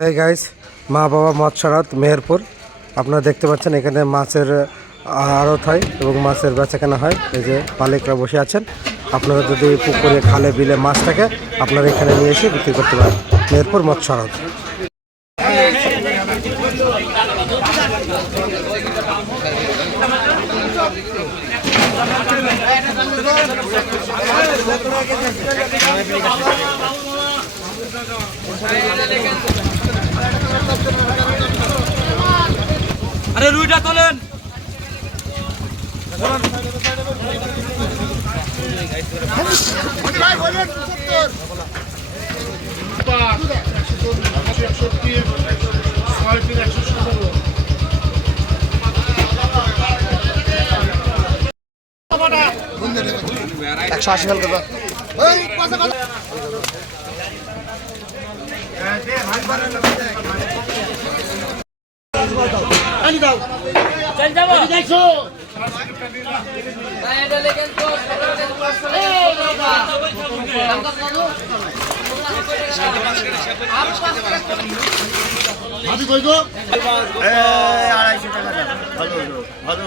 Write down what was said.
এই গাইস, মা বাবা মৎস্যরাত মেহেরপুর। আপনারা দেখতে পাচ্ছেন এখানে মাছের আড়ত হয় এবং মাছের বেচাকেনা হয়। এই যে মালিকরা বসে আছেন। আপনারা যদি পুকুরে খালে বিলে মাছ থাকে আপনারা এখানে নিয়ে এসে বিক্রি করতে পারেন। মেহেরপুর মৎস্যরাত। আরে রুইটা তোলেন। একশো আশি ফেল করবা চল যাবো দেখো ভাবি কই গো 250 টাকা ভালো ভালো